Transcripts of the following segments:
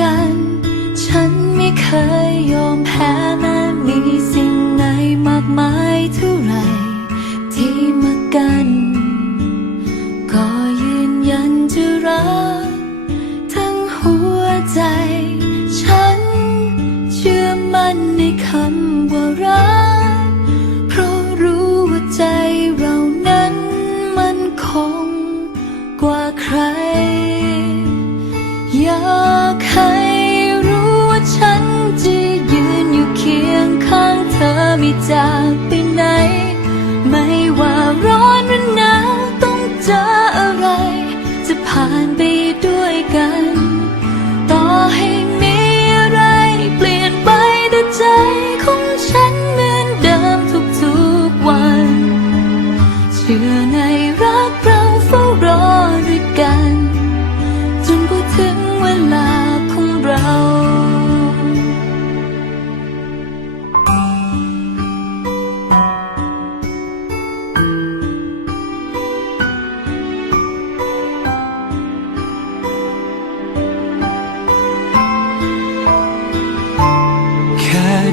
กัน ฉันไม่เคยยอมแพ้แม้มีสิ่งไหนมากมายเท่าไรที่มากัน ก็ยืนยันจะรักทั้งหัวใจ ฉันเชื่อมั่นในคำว่ารัก อยากให้รู้ว่าฉันจะยืนอยู่เคียงข้างเธอไม่จากไปไหน ไม่ว่าร้อนหรือหนาวต้องเจออะไร จะผ่าน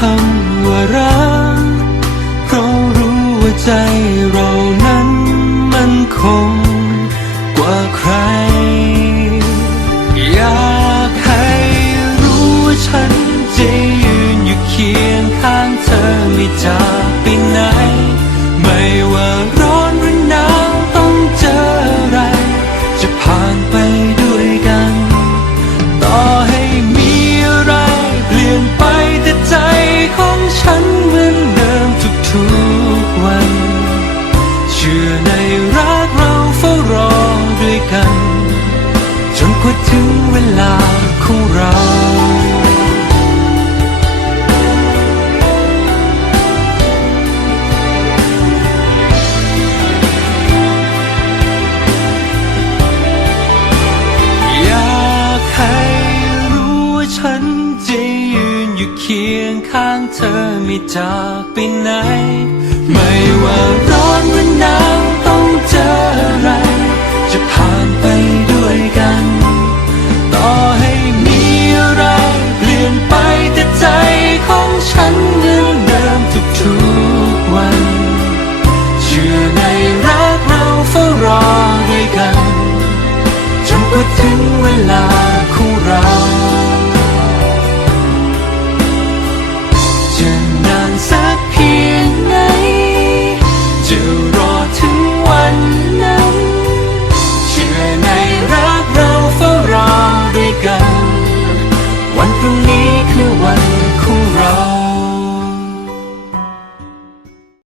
คำว่ารักเพราะรู้ว่าใจเรานั้นมันคงกว่าใคร อยากให้รู้ว่าฉันจะยืนอยู่เคียงข้างเธอไม่จาก ฉันจะยืนอยู่เคียงข้างเธอไม่จากไปไหน ไม่ว่าร้อนหรือหนาวต้องเจออะไร จะผ่านไปด้วยกัน ต่อให้มีอะไร เปลี่ยนไปแต่ใจของฉันเหมือนเดิมทุกทุกวัน เชื่อในรักเราเฝ้ารอด้วยกัน